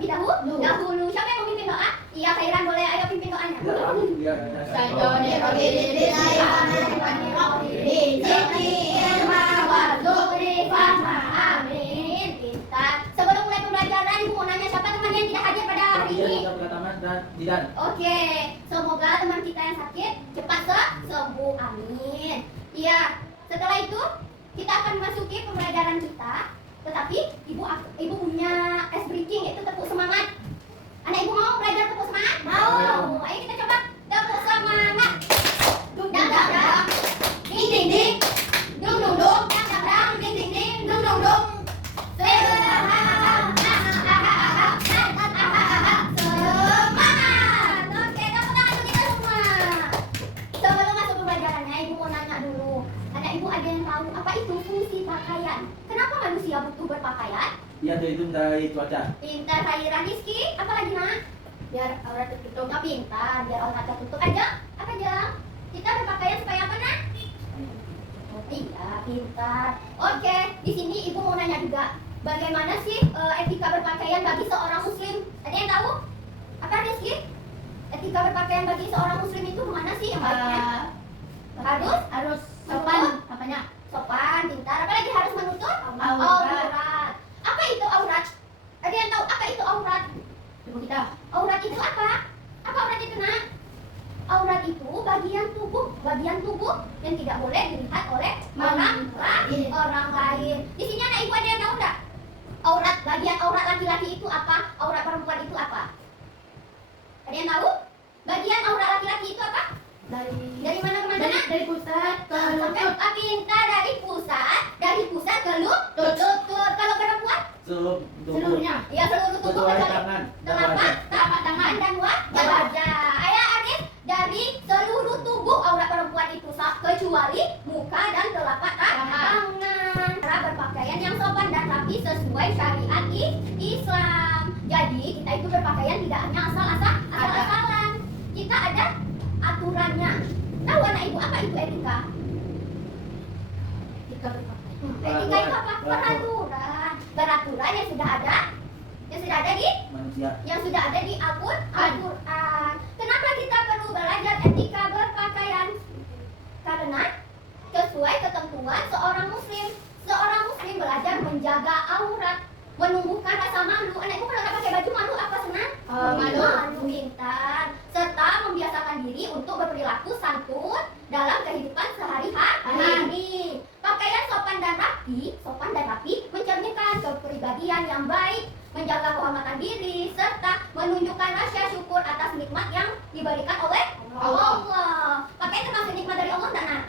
terlebih dahulu. Siapa yang mau pimpin doa? Iya, Khairan boleh, ayo pimpin doanya. Sebelum mulai pembelajaran, ibu mau nanya siapa teman yang tidak hadir pada hari ini? Oke, semoga teman kita yang sakit cepat sembuh, amin. Iya, setelah itu kita akan memasuki pembelajaran kita. Tetapi ibu punya ice breaking, itu tepuk semangat. Anak ibu mau belajar tepuk semangat? Mau. Ayo kita coba tepuk semangat. Dung dang dang, ding ding ding, dung dung dung, dang dang dang, ding ding ding, dung dung dung. Semangat. Oke, tepuk tangan untuk kita semua. Sebelum masuk pembelajarannya, ibu mau nanya dulu. Anak ibu ada yang tahu apa itu fungsi pakaian? Kenapa manusia butuh berpakaian? Iya, itu dari cuaca. Pintar, Khairan. Rizky, apa lagi nak? Biar aurat tertutup. Nggak pintar, biar aurat tertutup aja. Apa aja? Kita berpakaian supaya apa nak? Iya, pintar. Oke, di sini ibu mau nanya juga. Bagaimana sih etika berpakaian bagi seorang muslim? Ada yang tahu? Apa Rizky? Etika berpakaian bagi seorang muslim itu gimana sih yang baiknya? Harus Sopan, apanya? sopan, pintar. Apa lagi harus menutup? Aurat. Apa itu aurat? Ada yang tahu apa itu aurat? Ibu kita. Aurat itu apa? Apa aurat itu nak? Aurat itu bagian tubuh yang tidak boleh dilihat oleh orang lain. Di sini anak ibu ada yang tahu enggak? Bagian aurat laki-laki itu apa? Aurat perempuan itu apa? Ada yang tahu? Bagian aurat laki-laki itu apa? Dari mana ke mana? Dari pusat ke Sampai lutut. pintar, dari pusat ke lutut. Kalau perempuan? Seluruhnya. Ya seluruh tubuh Kecuali kecuali tangan dan telapak wajah. tangan dan wajah. Ayah Arif, dari seluruh tubuh aurat perempuan itu kecuali muka dan telapak tangan. Cara berpakaian yang sopan dan rapi sesuai syariat Islam. Jadi kita itu berpakaian tidak hanya asal-asalan. Kita ada aturannya. Tahu anak ibu apa itu etika? Etika berpakaian. Etika itu apa? Peraturan yang sudah ada di Manusia. Al-Quran. Kenapa kita perlu belajar etika berpakaian? Karena sesuai ketentuan seorang muslim belajar menjaga aurat, menumbuhkan rasa malu. Anak ibu kalau nggak pakai baju malu apa senang? Malu, pintar, serta membiasakan diri untuk berperilaku santun dalam kehidupan sehari-hari. Pakaian sopan dan rapi mencerminkan kepribadian yang baik, menjaga kehormatan diri, serta menunjukkan rasa syukur atas nikmat yang diberikan oleh Allah. Pakaian termasuk nikmat dari Allah enggak nak?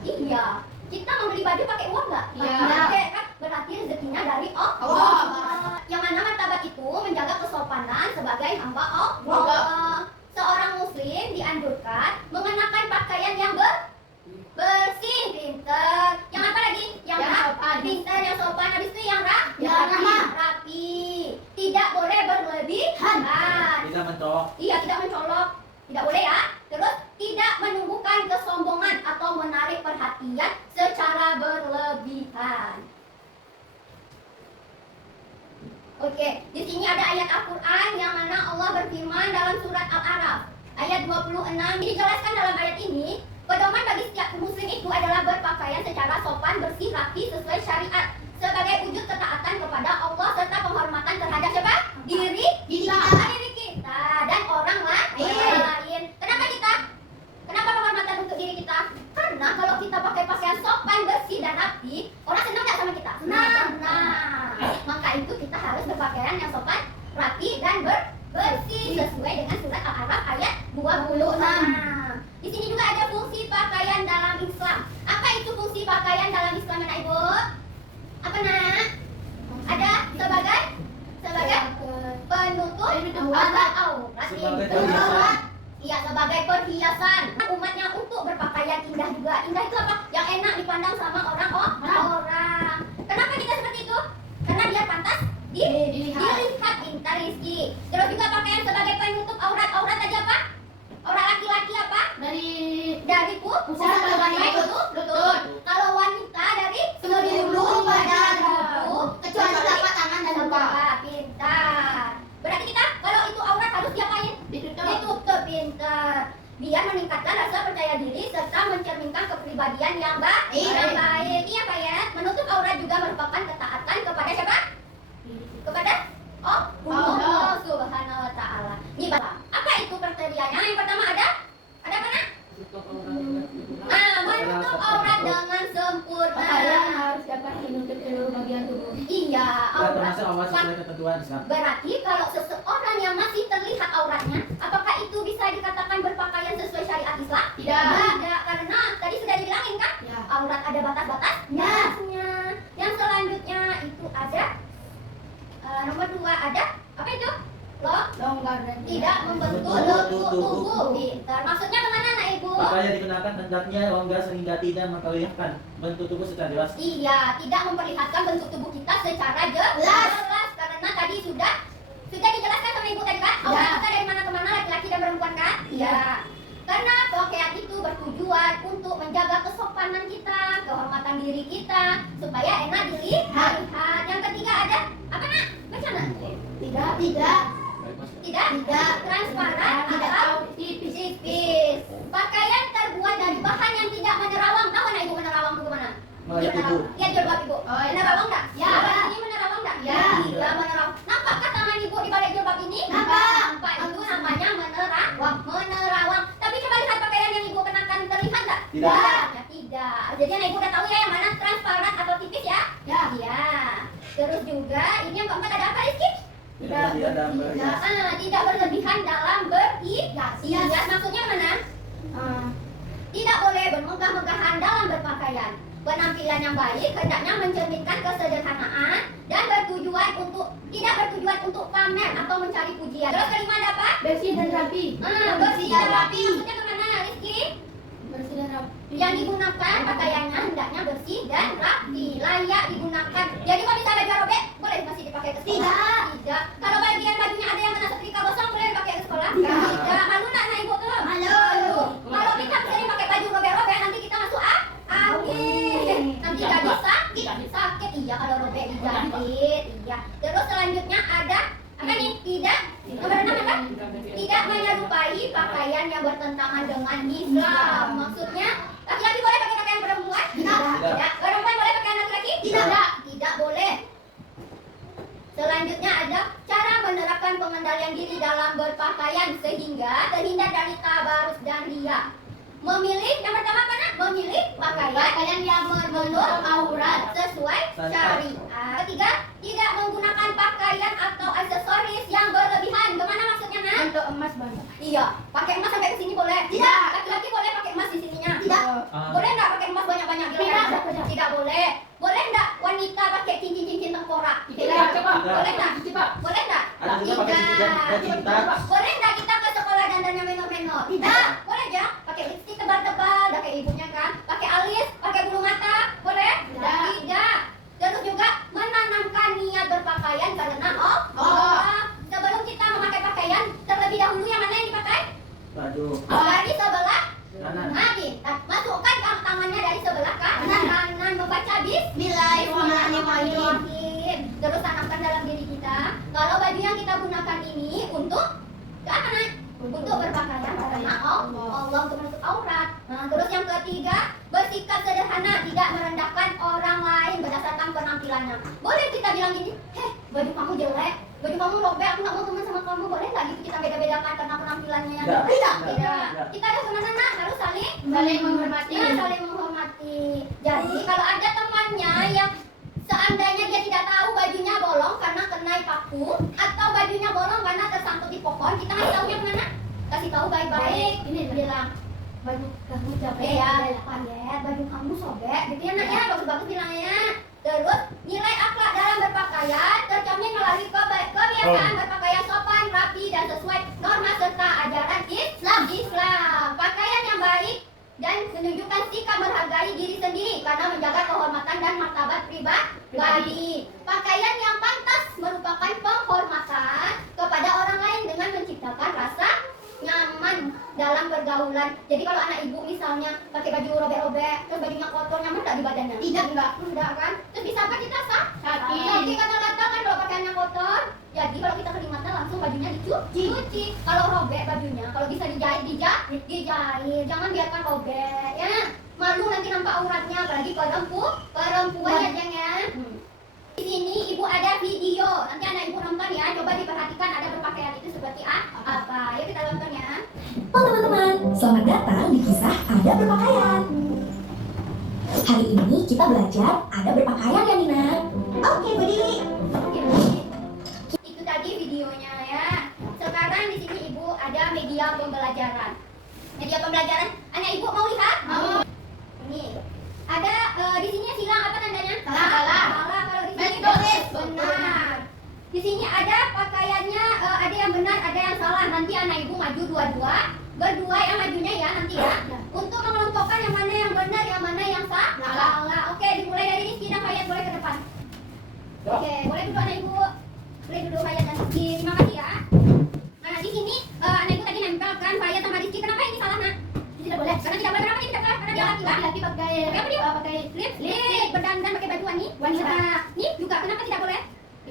Iya. Kita membeli baju pakai uang nggak? Iya. Pakai kan? Berarti rezekinya dari Allah. Yang mana martabat itu menjaga kesopanan sebagai hamba Allah. Seorang muslim dianjurkan mengenakan pakaian yang bersih, pintar. Yang apa lagi? Yang sopan. Pintar, yang sopan. Habis itu yang rapi. Tidak boleh berlebihan. Tidak mencolok. Iya, tidak mencolok. Tidak boleh ya. Terus tidak menumbuhkan kesombongan atau menarik perhatian secara berlebihan. Oke, di sini ada ayat Al-Quran yang mana Allah berfirman dalam surat Al-A'raf ayat 26. Dijelaskan dalam ayat ini, pedoman bagi setiap muslim itu adalah berpakaian secara sopan, bersih, rapi sesuai syariat sebagai wujud ketaatan kepada Allah serta penghormatan terhadap siapa? Diri kita dan orang lain. Kenapa penghormatan untuk diri kita? Karena kalau kita pakai pakaian sopan, bersih dan rapi, orang senang nggak sama kita? Senang. Maka itu kita harus berpakaian yang sopan, rapi dan bersih sesuai dengan surat Al-A'raf ayat 26. Di sini juga ada fungsi pakaian dalam Islam. Apa itu fungsi pakaian dalam Islam, anak ibu? Apa nak? Ada sebagai penutup aurat. Sebagai perhiasan. Iya, sebagai perhiasan umatnya untuk berpakaian indah juga. Indah itu apa? Yang enak dipandang sama orang. Kenapa kita seperti itu? Karena dia pantas dilihat, pintar Rizky. Terus juga pakaian sebagai penutup aurat. Aurat aja apa? Aurat laki-laki apa? Dari pusat sampai lutut. Kalau wanita dari seluruh badan, kecuali telapak tangan dan muka. Pintar. kepribadian yang baik. Iya Pak ya. Menutup aurat juga merupakan ketaatan kepada siapa? Kepada Allah Subhanahu wa taala. Ini Bapak. Apa itu kriterianya? Yang pertama ada apa nak? Menutup aurat dengan sempurna. Pakaian harus dapat menutup seluruh bagian tubuh. Iya, Tidak aurat. termasuk awal sesuai ketentuan Islam. Berarti kalau seseorang yang masih terlihat auratnya, apakah itu bisa dikatakan berpakaian sesuai syariat Islam? Tidak, karena tadi sudah dibilangin kan? Ya. Aurat ada batas-batasnya. Yang selanjutnya itu ada nomor 2 ada apa itu? Longgar dan Tidak membentuk Membentuk tubuh. tubuh. Pintar. Maksudnya kemana nak ibu? Pakaian digunakan hendaknya longgar sehingga tidak memperlihatkan bentuk tubuh secara jelas. Iya, tidak memperlihatkan bentuk tubuh kita secara jelas. Karena tadi sudah dijelaskan sama ibu tadi kan? Aurat kita dari mana ke mana, laki-laki dan perempuan kan? Iya. Karena pakaian itu bertujuan untuk menjaga kesopanan kita, kehormatan diri kita, supaya enak dilihat. Yang ketiga ada apa nak? Baca nak? Tidak transparan atau tipis. Pakaian terbuat dari bahan yang tidak menerawang. Tahu anak ibu menerawang itu mana? Melayat ibu. Lihat jilbab ibu. Oh, iya. Menerawang enggak? Ya. Ini menerawang enggak? Ya. Iya, menerawang. Nampakkah tangan ibu di balik jilbab ini? Nampak. Itu namanya menerawang. Tapi coba lihat pakaian yang ibu kenakan terlihat enggak? Tidak. Ya, tidak. Jadi anak ibu udah tahu ya yang mana transparan atau tipis ya? Iya. Terus juga ini yang keempat ada apa Rizky? Tidak ada berhias. Tidak berlebihan dalam berhias. Hias maksudnya mana? Tidak boleh bermegah-megahan dalam berpakaian. Penampilan yang baik hendaknya mencerminkan kesederhanaan dan tidak bertujuan untuk pamer atau mencari pujian. Terus kelima ada apa? bersih dan rapi. Bersih dan rapi. Maksudnya kemana Rizky? Bersih dan rapi. Yang digunakan pakaiannya hendaknya bersih dan rapi, layak digunakan. Jadi kalau misalnya baju robek boleh masih dipakai ke sekolah? Tidak. Kalau bagian bajunya ada yang kena setrika gosong boleh dipakai ke sekolah? Tidak. Malu nak anak ibu tuh? Malu. Kalau kita sering pakai baju robek-robek nanti kita masuk angin. Nanti nggak bisa sakit. Iya kalau robek dijahit. Iya. Terus selanjutnya ada apa nih? Nomor 6 apa? Tidak menyerupai pakaian yang bertentangan dengan Islam. Maksudnya laki-laki boleh pakai pakaian perempuan? Tidak. Perempuan boleh pakai laki-laki? Tidak boleh. Selanjutnya ada cara menerapkan pengendalian diri dalam berpakaian sehingga terhindar dari tabarus dan riya. Yang pertama apa nak? Memilih pakaian yang menutup aurat sesuai syariat. Ketiga, tidak menggunakan pakaian atau aksesoris yang berlebihan. Gimana maksudnya nak? Untuk emas banyak. Iya, pakai emas sampai ke sini boleh? Tidak. Laki-laki boleh pakai emas di sininya? Tidak. Boleh enggak pakai emas banyak-banyak di leher? Tidak boleh. Boleh enggak wanita pakai cincin-cincin tengkorak? Tidak. Boleh enggak? Boleh enggak? Ada juga pakai cinta. Boleh enggak kita ke sekolah dandannya menor-menor? Tidak. Boleh aja pakai lipstik tebal-tebal, udah kayak ibunya kan? Pakai alis, pakai bulu mata, boleh? Tidak. Terus juga menanamkan niat berpakaian karena sebelum kita memakai pakaian, terlebih dahulu yang mana yang dipakai? Baju. Dari sebelah Kanan. masukkan tangannya dari sebelah kanan, membaca Bismillahirrahmanirrahim. Terus tanamkan dalam diri kita. Kalau baju yang kita gunakan ini untuk apa nak? Untuk berpakaian karena Allah untuk menutup aurat. Terus yang ketiga, bersikap sederhana, tidak merendahkan orang lain berdasarkan penampilannya. Boleh kita bilang gini, baju kamu jelek, baju kamu robek, aku nggak mau teman sama kamu. Boleh nggak gitu kita beda-bedakan karena penampilannya yang jelek? Tidak. Kita harus kemana harus saling menghormati. saling menghormati. Jadi kalau ada temannya yang seandainya dia tidak tahu bajunya bolong karena kena paku atau bajunya bolong karena tersangkut di pohon, kita kasih tahu yang mana? Kasih tahu baik-baik. Ini bilang Baju kamu capek. baju kamu sobek. Gitu ya nak ya, bagus-bagus bilangnya. Terus nilai akhlak dalam berpakaian tercermin melalui kebiasaan berpakaian sopan, rapi dan sesuai norma serta ajaran Islam. Pakaian yang baik dan menunjukkan sikap menghargai diri sendiri karena menjaga kehormatan dan martabat pribadi. Pakaian yang pantas merupakan penghormatan kepada orang lain dengan menciptakan rasa nyaman dalam pergaulan. Jadi kalau anak ibu misalnya pakai baju robek-robek, terus bajunya kotor, nyaman nggak di badannya? Tidak kan? Terus bisa apa kita sakit kata-kata kan kalau pakaiannya kotor. Jadi kalau kita keringatan langsung bajunya dicuci. Kalau robek bajunya, kalau bisa dijahit, jangan biarkan robek ya. malu nanti nampak auratnya, apalagi perempuan ya Jeng ya. Di sini ibu ada video, nanti anak ibu nonton ya, coba diperhatikan ada berpakaian itu seperti apa. Yuk kita nonton ya. Halo teman-teman, selamat datang di kisah Ada Berpakaian. Hari ini kita belajar ada berpakaian ya Nina? Oke Budi. Itu tadi videonya ya. Sekarang di sini ibu ada media pembelajaran. Media pembelajaran, anak ibu mau lihat? Mau. Ini ada di sini silang apa tandanya? Salah. Kalau di sini benar. Di sini ada pakaiannya, ada yang benar, ada yang salah. Nanti anak ibu maju berdua yang majunya ya nanti ya. Untuk mengelompokkan yang mana yang benar, yang mana yang salah. Oke, dimulai dari Rizky dan Hayat, boleh ke depan. Oke, boleh duduk anak ibu. Boleh duduk Hayat dan Rizky. Terima kasih ya. Nah, di sini anak ibu tadi nempel kan Hayat sama Rizky. Kenapa ini salah, Nak? Tidak boleh. Karena tidak boleh. Kenapa ini tidak boleh? Karena dia laki-laki. Laki-laki pakai Apa dia? pakai Lip, berdandan pakai baju wanita. Wanita. Ini juga kenapa tidak boleh?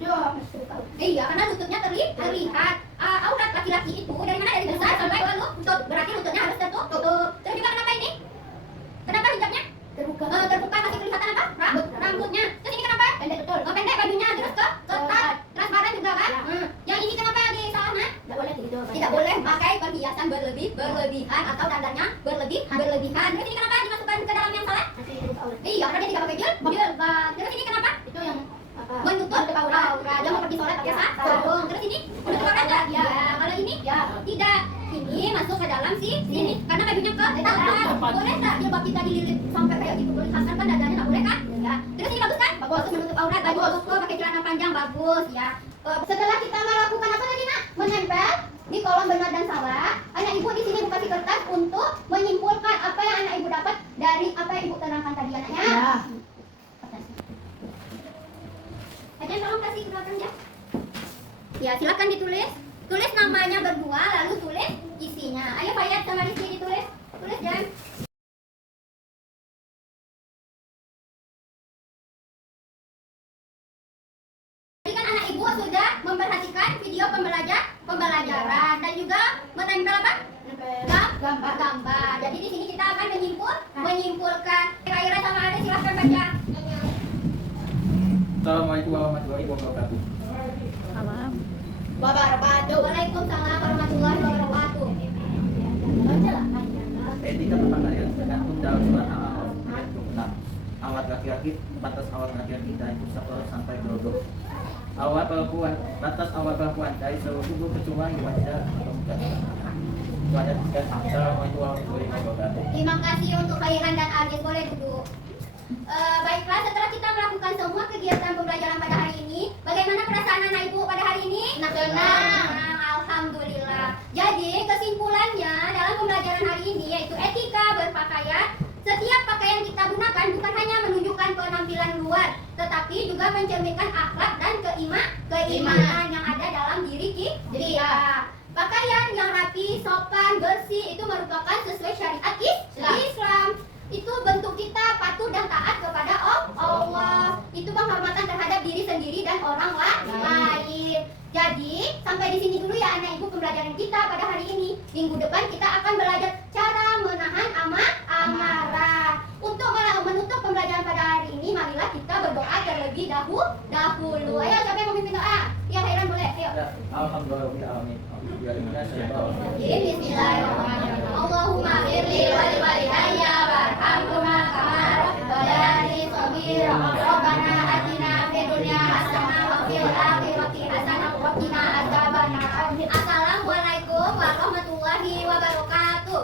itu harus tahu. Iya, karena lututnya terlihat. Aurat laki-laki itu dari mana, dari besar sampai ke lutut. Berarti lututnya harus tertutup. Terus juga kenapa ini? Kenapa hijabnya? Terbuka. Terbuka, masih kelihatan apa? Rambutnya. Terus ini kenapa? Pendek betul. Pendek bajunya, terus ketat, transparan juga kan? Yang ini kenapa di salah, Nak? Tidak boleh gitu. Tidak boleh pakai perhiasan berlebihan atau dandannya berlebihan. Terus ini kenapa dimasukkan ke dalam yang salah? Nanti terbuka aurat. Iya, karena dia tidak pakai jilbab. Terus ini kenapa? Itu yang apa? Menutup aurat. Dia mau pergi sholat pakai sarung. Terus ini menutup aurat nggak? Ya. Kalau ini Ya. tidak. Ini masuk ke dalam sini. Karena bajunya ketat. Boleh nggak jilbab kita dililit sampai kayak gitu? Boleh kasar kan dadanya nggak boleh kan? Ya. Terus ini bagus kan? Bagus menutup aurat. Baju koko pakai celana panjang bagus ya. Setelah kita melakukan apa tadi, Nak? Menempel di kolom benar dan salah. Anak ibu di sini ibu kasih kertas untuk menyimpulkan apa yang anak ibu dapat dari apa yang ibu terangkan tadi anaknya. Ya. Aja tolong kasih ke belakang ya. Ya, silakan ditulis. Tulis namanya berdua, lalu tulis isinya. Ayo Fayat sama Rizky ditulis. Tulis Jan. Tadi kan anak ibu sudah memperhatikan video pembelajaran dan juga menempel apa? Gambar. Jadi di sini kita akan menyimpulkan. Kira-kira sama ada silakan baca. Assalamualaikum warahmatullahi wabarakatuh. Waalaikumsalam warahmatullahi wabarakatuh. Etika berpakaian tergantung dalam surat Al-A'raf ayat 26. Awat laki-laki, batas awat laki-laki kita itu 10 sampai 20. Awat perempuan, batas awat perempuan dari seluruh tubuh kecuali wajah atau muka. Itu ada tiga. Assalamualaikum warahmatullahi wabarakatuh. Terima kasih untuk Khairan dan Agis, boleh duduk. Baiklah, setelah kita melakukan semua kegiatan pembelajaran pada hari ini, bagaimana perasaan anak ibu pada hari ini? Senang. Alhamdulillah. Jadi kesimpulannya dalam pembelajaran hari ini yaitu etika berpakaian. Setiap pakaian kita gunakan bukan hanya menunjukkan penampilan luar, tetapi juga mencerminkan akhlak dan keimanan yang ada dalam diri kita. Pakaian yang rapi, sopan, bersih itu merupakan sesuai syariat Islam. Itu bentuk kita patuh dan taat kepada Allah. Itu penghormatan terhadap diri sendiri dan orang lain. Jadi sampai di sini dulu ya anak ibu pembelajaran kita pada hari ini. Minggu depan kita akan belajar cara menahan amarah. Untuk menutup pembelajaran pada hari ini, marilah kita berdoa terlebih dahulu. Ayo, siapa yang mau memimpin doa? Ya, Khairan boleh. Ayo. Alhamdulillahirobbilalamin. Bismillahirrahmanirrahim. Allahumma firli wali walidayya warhamhuma kama rabbayani shaghira. Rabbana atina fid dunya hasanah wa fil akhirati hasanah wa qina adzabannar. Assalamualaikum warahmatullahi wabarakatuh.